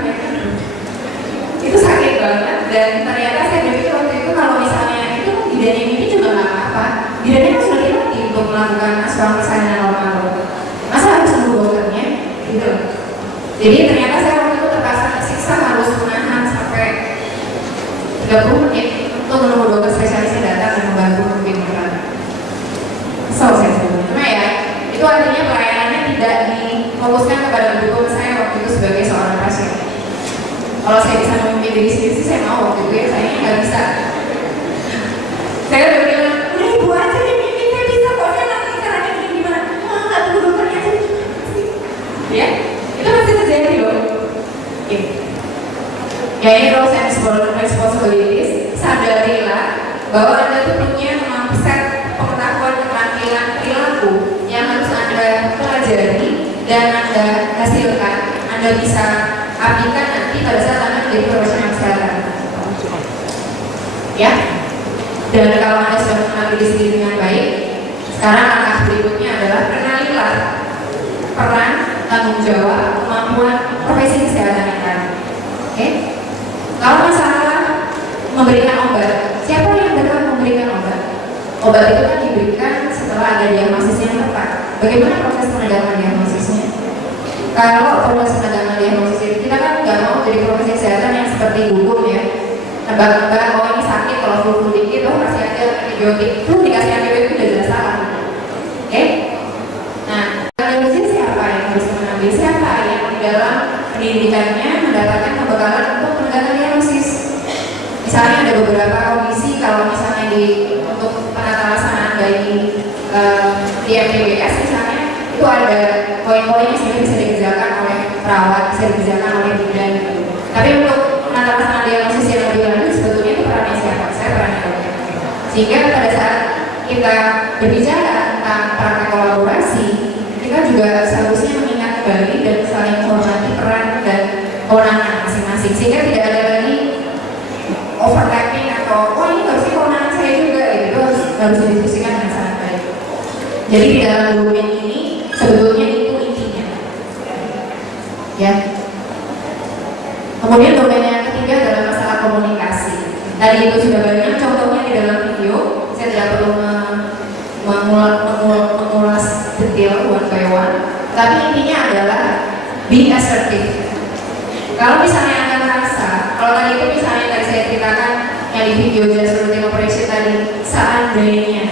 Itu sakit banget. Dan ternyata saya berpikir waktu itu kalau misalnya itu bidan yang ini juga nggak apa-apa. Bidannya kan sudah dilatih untuk melakukan asuransi persalinan normal. Masa harus tunggu dokternya? Gitu. Jadi ternyata saya waktu itu terpaksa tersiksa harus menahan sampai 30 menit untuk untuk menunggu dokter spesialisnya datang dan membantu mungkin berat. Kesel saya sebetulnya. Cuma ya, itu artinya pelayanannya tidak difokuskan kepada mendukung saya waktu itu sebagai seorang pasien. Kalau saya bisa memimpin diri sendiri sih saya mau waktu itu ya, saya nggak bisa. Saya udah bilang, udah ibu aja yang mimpin, saya bisa kok, saya nanti caranya gimana? Nggak tunggu dokternya aja. Ya, itu masih terjadi loh. Oke. Ya ini roles and responsibilities, sadarilah bahwa Anda tuh punya set pengetahuan, keterampilan, perilaku yang harus Anda pelajari dan Anda hasilkan, Anda bisa aplikasikan nanti pada saat Anda menjadi profesional kesehatan. Ya, dan kalau Anda sudah mengenal diri sendiri dengan baik, sekarang langkah berikutnya adalah kenalilah peran, tanggung jawab, kemampuan profesi kesehatan Anda. Oke? Kalau masalah memberikan obat, siapa yang berhak memberikan obat? Obat itu kan diberikan setelah ada diagnosis yang tepat. Bagaimana proses penegakan diagnosisnya? Kalau proses penegakan diagnosis itu, kita kan nggak mau jadi profesi kesehatan yang seperti hukum ya. Nebak-nebak, oh ini sakit, kalau flu dikit, oh kasih aja antibiotik. Flu dikasih antibiotik udah jelas salah. Oke? Nah, diagnosis siapa yang harus mengambil? Siapa yang di dalam pendidikannya mendapatkan pembekalan untuk penegakan diagnosis? Misalnya ada beberapa kondisi, kalau misalnya untuk penata laksanaan bayi di MTBS misalnya, itu ada poin-poinnya sehingga bisa dikerjakan oleh perawat, bisa dikerjakan oleh bidan gitu. Tapi untuk penata laksanaan diagnosis yang lebih lanjut, sebetulnya itu perannya siapa? Saya perannya dokter. Sehingga pada saat kita berbicara tentang praktek kolaborasi, kita juga seharusnya mengingat kembali dan saling menghormati peran dan kewenangan masing-masing, sehingga tidak ada lagi overlapping atau oh ini harusnya kewenangan saya juga gitu. Harus didiskusikan dengan sangat baik. Jadi di dalam dokumen ini sebetulnya itu intinya ya. Kemudian domain yang ketiga adalah masalah komunikasi. Tadi itu sudah banyak contohnya di dalam video, saya tidak perlu mengulas detail one by one, tapi intinya adalah be assertive. Kalau misalnya Anda merasa, kalau tadi itu misalnya tadi saya ceritakan yang di video just routine operation tadi, seandainya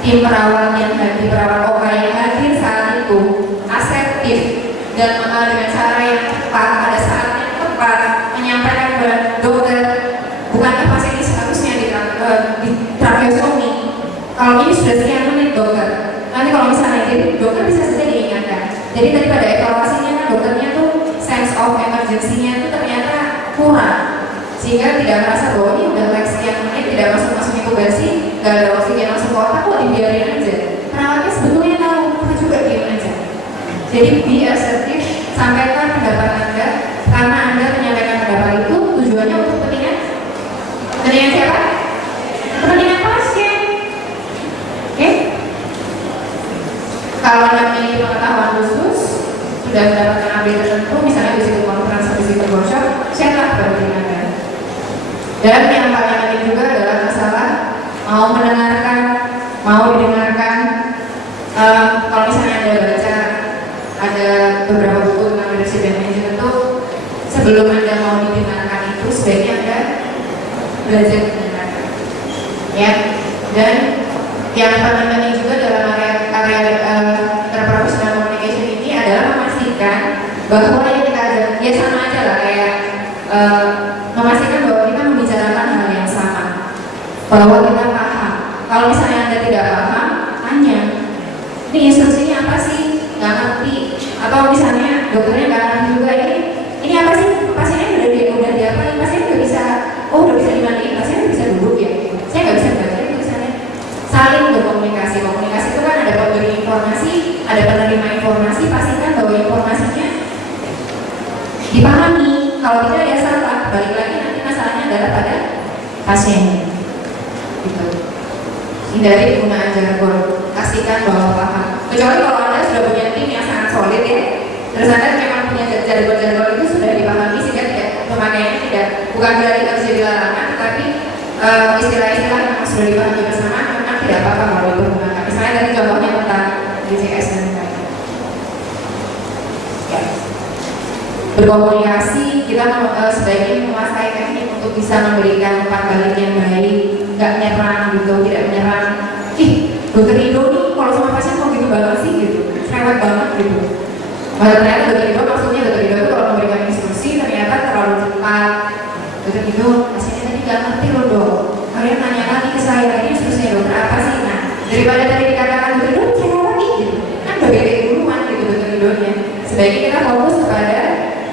tim perawat yang hadir, perawat OKA yang hadir saat itu asertif dan dengan cara yang tepat pada saat yang tepat menyampaikan kepada dokter, bukankah pasien ini seharusnya di tracheostomi? Kalau ini sudah sekian menit dokter, nanti kalau misalnya gitu, dokter bisa saja diingatkan. Jadi daripada evaluasinya kan dokternya tuh sense of emergency-nya itu ternyata kurang, sehingga tidak merasa bahwa ini udah like sekian menit tidak masuk inkubasi, gak ada oksigen masuk ke otak, kok dibiarin aja. Perawatnya sebetulnya tahu, kita juga diam aja. Jadi be assertive, sampaikan pendapat Anda, karena Anda menyampaikan pendapat itu tujuannya untuk kepentingan siapa? Kepentingan pasien. Oke? Kalau Anda memiliki pengetahuan khusus, sudah mendapatkan update tertentu, misalnya di situ conference atau di situ workshop, share-lah kepada tim Anda. Dan yang paling penting juga adalah masalah mau mendengarkan, mau didengarkan. Kalau misalnya Anda baca ada beberapa buku tentang leadership dan management itu, sebelum Anda mau didengarkan itu sebaiknya Anda belajar mendengarkan. Ya, dan yang paling penting juga dalam area interpersonal communication ini adalah memastikan bahwa yang kita ada, ya sama aja lah kayak memastikan bahwa kita membicarakan hal yang sama, bahwa kita paham. Kalau misalnya Anda tidak paham, tanya, ini instruksinya apa sih? Nggak ngerti. Atau misalnya dokternya nggak ngerti juga, ini apa sih? Pasiennya udah diapain? Pasien udah bisa, oh udah bisa dimandiin, pasien udah bisa duduk ya. Saya nggak bisa baca tulisannya. Saling berkomunikasi. Komunikasi itu kan ada pemberi informasi, ada penerima informasi. Pastikan bahwa informasinya dipahami. Kalau tidak ya salah. Balik lagi nanti masalahnya adalah pada pasien. Gitu. Hindari penggunaan jargon. Pastikan bahwa paham. Kecuali kalau Anda sudah punya tim yang sangat solid ya, terus Anda memang punya jargon-jargon itu sudah dipahami sehingga tidak pemakaiannya tidak, bukan berarti harus jadi larangan, tetapi istilah-istilah yang sudah dipahami bersama memang tidak apa-apa kalau dipergunakan. Misalnya tadi contohnya tentang DCS dan lain-lain. Ya. Berkomunikasi, kita sebaiknya menguasai teknik untuk bisa memberikan umpan balik yang baik. Ternyata dokter Indo maksudnya dokter Indo itu kalau memberikan instruksi ternyata terlalu cepat. Dokter Indo pasiennya tadi nggak ngerti loh dok. Kalian nanya lagi ke saya, ini instruksinya dokter apa sih? Nah, daripada tadi dikatakan dokter Indo cara lagi gitu, kan udah beda duluan gitu dokter Indonya. Sebaiknya kita fokus kepada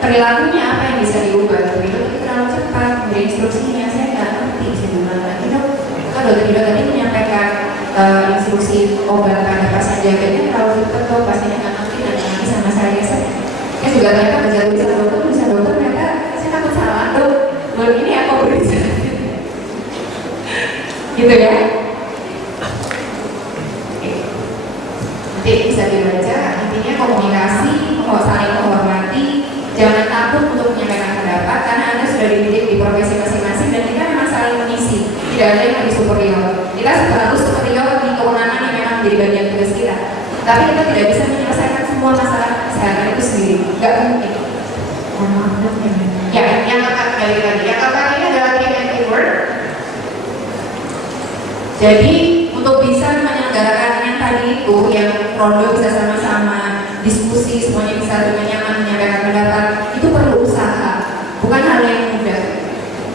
perilakunya apa yang bisa diubah. Dokter Indo itu terlalu cepat memberi instruksinya, saya nggak ngerti sih gimana lagi dok. Kan dokter Indo tadi menyampaikan instruksi obat pada pasien diabetes terlalu cepat dok, pasiennya nggak ngerti dan lagi sama saya juga ternyata baca tulisan dokter ternyata saya takut salah dok, belum ini apa berita gitu ya. Nanti bisa dibaca, intinya komunikasi, saling menghormati, jangan takut untuk menyampaikan pendapat karena Anda sudah dididik di profesi masing-masing dan kita memang saling mengisi, tidak ada yang lebih superior. Kita harus superior di kewenangan yang memang menjadi bagian tugas kita, tapi kita tidak bisa menyelesaikan semua masalah kesehatan itu sendiri, nggak mungkin. Ya, yang akan kembali lagi, yang keempat ini adalah team and teamwork. Jadi untuk bisa menyelenggarakan yang tadi itu, yang rondo bisa sama-sama diskusi, semuanya bisa dengan nyaman menyampaikan pendapat, itu perlu usaha, bukan hal yang mudah.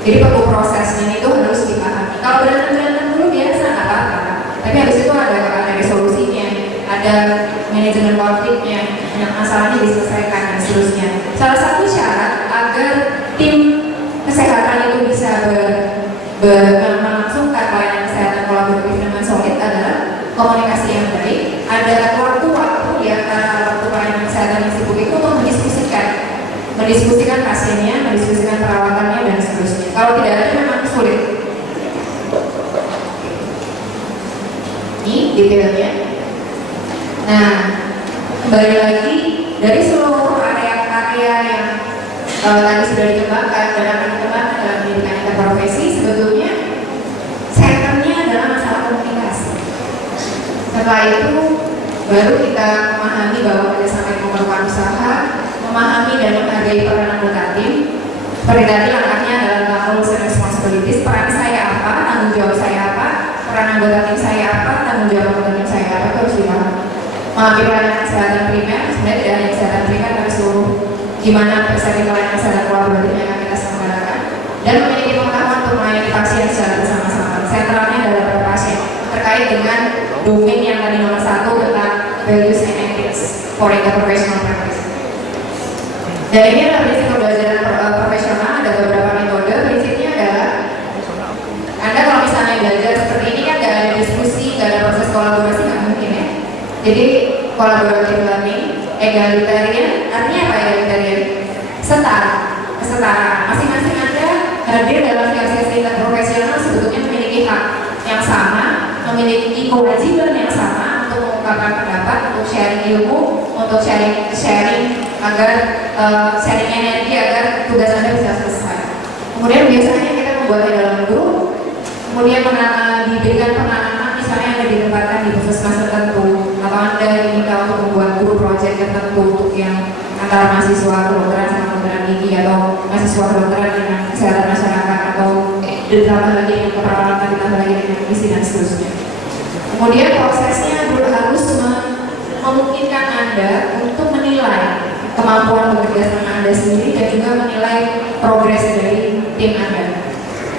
Jadi perlu prosesnya itu harus dipahami. Kalau berantem dulu biasa nggak apa-apa, tapi habis itu ada resolusinya, ada manajemen konfliknya, yang masalahnya diselesaikan dan seterusnya. Salah satu syarat agar tim kesehatan itu bisa melangsungkan pelayanan kesehatan kolaboratif dengan solid adalah komunikasi yang baik. Ada waktu-waktu di antara waktu pelayanan kesehatan yang sibuk itu untuk mendiskusikan pasiennya, mendiskusikan perawatannya dan seterusnya. Kalau tidak ada memang sulit. Ini detailnya. Nah, kembali lagi dari seluruh area-area yang tadi sudah dikembangkan dan akan dikembangkan dalam pendidikan interprofesi, sebetulnya centernya adalah masalah komunikasi. Setelah itu baru kita memahami bahwa kerjasama itu memerlukan usaha, memahami dan menghargai peran anggota tim. Seperti tadi langkahnya adalah roles and responsibilities, peran saya apa, tanggung jawab saya apa, peran anggota tim saya apa, tanggung jawab anggota tim saya apa, itu harus dipahami. Mengambil pelayanan kesehatan primer, sebenarnya tidak hanya kesehatan primer tapi seluruh gimana setting pelayanan kesehatan kolaboratif yang akan kita selenggarakan dan memiliki pengetahuan untuk melayani pasien secara bersama-sama. Sentralnya adalah pada pasien terkait dengan domain yang tadi nomor 1 tentang values and ethics for interprofessional practice. Dan ini adalah prinsip pembelajaran profesional, ada beberapa metode. Prinsipnya adalah Anda kalau misalnya belajar seperti ini kan nggak ada diskusi, nggak ada proses kolaborasi, nggak mungkin ya. Jadi kolaboratif learning, egalitarian, artinya apa egalitarian? Kesetaraan. Masing-masing Anda hadir dalam sesi interprofesional sebetulnya memiliki hak yang sama, memiliki kewajiban yang sama untuk mengungkapkan pendapat, untuk sharing ilmu, untuk sharing agar sharing energi agar tugas Anda bisa selesai. Kemudian biasanya kita membuatnya dalam grup, kemudian diberikan penanganan, misalnya Anda ditempatkan di puskesmas tertentu, atau Anda diminta untuk membuat grup project tertentu untuk yang antara mahasiswa kedokteran sama kedokteran gigi atau mahasiswa kedokteran dengan kesehatan masyarakat atau ditambah lagi dengan keperawatan, ditambah lagi dengan gizi dan seterusnya. Kemudian prosesnya harus memungkinkan Anda untuk menilai kemampuan bekerja sama Anda sendiri dan juga menilai progres dari tim Anda.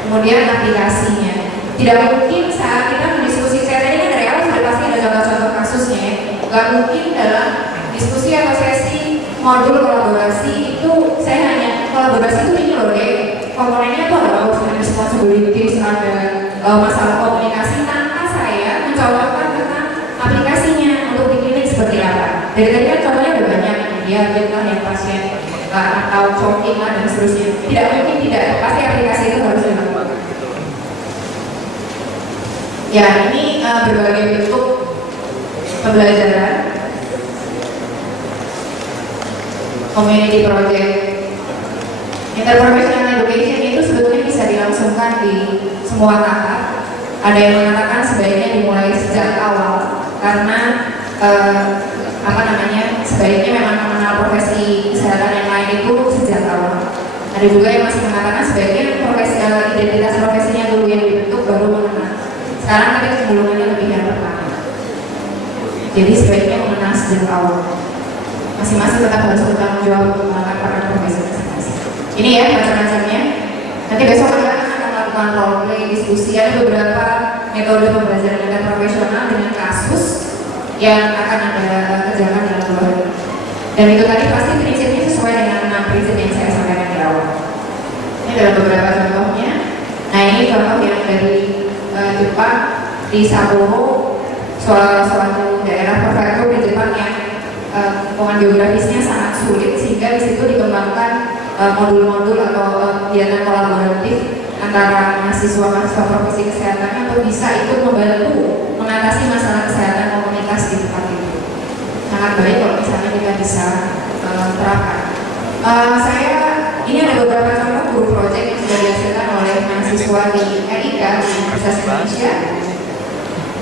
Kemudian aplikasinya, tidak mungkin saat kita mendiskusi, saya tadi kan dari awal sudah pasti ada contoh-contoh kasusnya ya. Gak mungkin dalam diskusi atau sesi modul kolaborasi itu saya hanya kolaborasi itu ini loh deh, komponennya itu ada roles and responsibilities, ada masalah komunikasi tanpa saya mencontohkan tentang aplikasinya untuk di klinik seperti apa. Dari tadi kan contohnya ada banyak, dia lah yang pasien atau choking lah dan seterusnya. Tidak mungkin tidak, pasti aplikasi itu harus dilakukan. Ya, ini berbagai bentuk pembelajaran, community project, interprofessional education itu sebetulnya bisa dilangsungkan di semua tahap. Ada yang mengatakan sebaiknya dimulai sejak awal karena sebaiknya memang mengenal profesi kesehatan yang lain itu sejak awal. Ada juga yang masih mengatakan sebaiknya identitas profesinya dulu yang dibentuk baru mengenal. Sekarang tapi kecenderungannya lebih yang pertama. Jadi sebaiknya mengenal sejak awal. masing-masing tetap harus bertanggung jawab untuk melakukan peran profesi masing-masing. Ini ya macam-macamnya. Nanti besok kita akan melakukan role play, diskusi, ada beberapa metode pembelajaran interprofesional dengan kasus yang akan Anda kerjakan dalam 2 hari. Dan itu tadi pasti prinsipnya sesuai dengan 6 prinsip yang saya sampaikan di awal. Ini adalah beberapa contohnya. Nah ini contoh yang dari Jepang, di Sapporo, suatu daerah prefektur di Jepang yang lingkungan geografisnya sangat sulit, sehingga di situ dikembangkan modul-modul atau kegiatan kolaboratif antara mahasiswa profesi kesehatan untuk bisa ikut membantu mengatasi masalah kesehatan komunitas di tempat itu. Sangat baik kalau misalnya kita bisa terapkan. Ini ada beberapa contoh guru project yang sudah dihasilkan oleh mahasiswa di EIK di Universitas Indonesia.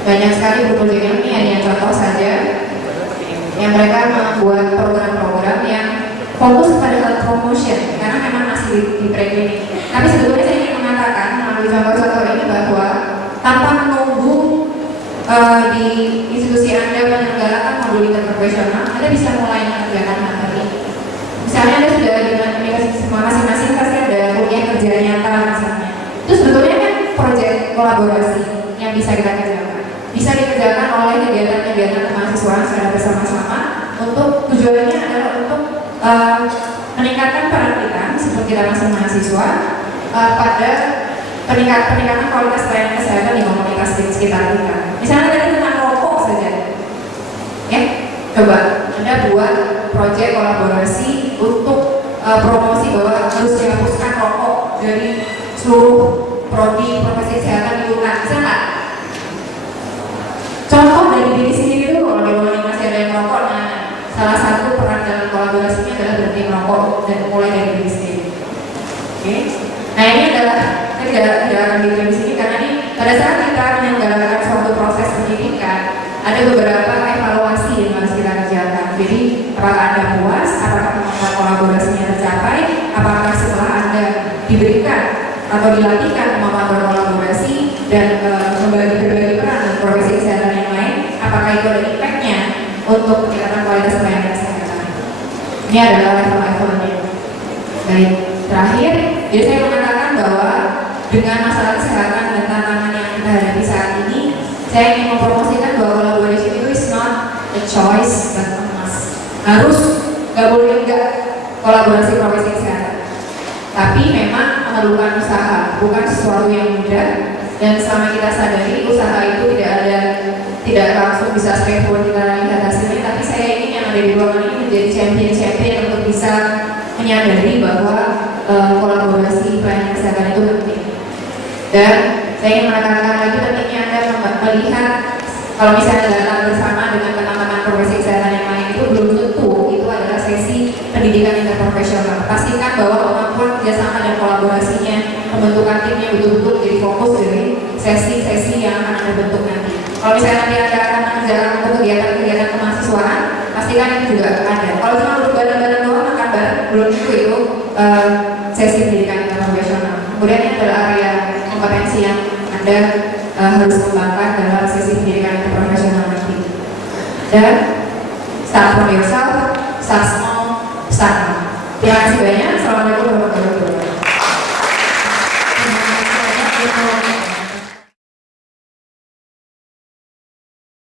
Banyak sekali guru project ini, hanya contoh saja yang mereka membuat program-program yang fokus pada health promotion karena memang masih di preklinik. Tapi sebetulnya saya ingin mengatakan melalui contoh-contoh ini bahwa tanpa menunggu di institusi Anda menyelenggarakan modul interprofesional, Anda bisa mulai mengerjakan hal ini. Misalnya Anda sudah dengan universitas masing-masing pasti ada kuliah kerja nyata misalnya. Itu sebetulnya kan proyek kolaborasi yang bisa kita kerjakan. Bisa dikerjakan oleh kegiatan-kegiatan kemahasiswaan secara bersama-sama untuk tujuannya adalah untuk meningkatkan peran kita seperti kita masih mahasiswa pada peningkatan kualitas pelayanan kesehatan di komunitas di sekitar kita. Misalnya tadi tentang rokok saja, ya, coba Anda buat proyek kolaborasi untuk promosi bahwa harus dihapuskan rokok dari seluruh prodi profesi kesehatan di UNAD, bisa nggak? Contoh dari diri sendiri dulu, kalau di rumah masih ada yang merokok, nah salah satu peran dalam kolaborasinya adalah berhenti merokok dan mulai dari diri sendiri. Oke? Nah ini adalah saya tidak akan diri di sini karena ini pada saat kita menyelenggarakan suatu proses pendidikan ada beberapa evaluasi yang harus kita kerjakan. Jadi apakah Anda puas, apakah kemampuan kolaborasinya tercapai, apakah setelah Anda diberikan atau dilatihkan kemampuan berkolaborasi dan berbagi peran dengan profesi kesehatan yang lain, apakah itu ada impact-nya untuk peningkatan kualitas pelayanan kesehatan. Ini adalah level-levelnya. Baik, terakhir, jadi saya mengatakan bahwa dengan masalah kesehatan dan tantangan yang kita hadapi saat ini, saya ingin mempromosikan bahwa collaboration itu is not a choice but a must. Harus, nggak boleh enggak kolaborasi profesi kesehatan. Tapi memang memerlukan usaha, bukan sesuatu yang mudah. Dan selama kita sadari usaha itu tidak langsung bisa straightforward kita lihat hasilnya, tapi saya ingin yang ada di ruangan ini menjadi champion untuk bisa menyadari bahwa kolaborasi pelayanan kesehatan itu penting. Dan saya ingin menekankan lagi pentingnya Anda melihat kalau misalnya datang bersama dengan teman-teman profesi kesehatan yang lain itu belum tentu itu adalah sesi pendidikan interprofesional. Pastikan bahwa kemampuan kerjasama dan kolaborasinya, pembentukan timnya betul-betul jadi fokus dari sesi-sesi yang akan Anda bentuk nanti. Kalau misalnya nanti Anda akan mengerjakan untuk kegiatan-kegiatan kemahasiswaan, pastikan itu juga ada. Kalau cuma duduk bareng-bareng doang makan bareng, belum tentu itu sesi pendidikan interprofesional. Kemudian ini adalah area kompetensi yang Anda harus kembangkan dalam sesi pendidikan interprofesional nanti. Dan start from yourself, start small, start now. Terima kasih banyak. Assalamualaikum warahmatullahi wabarakatuh.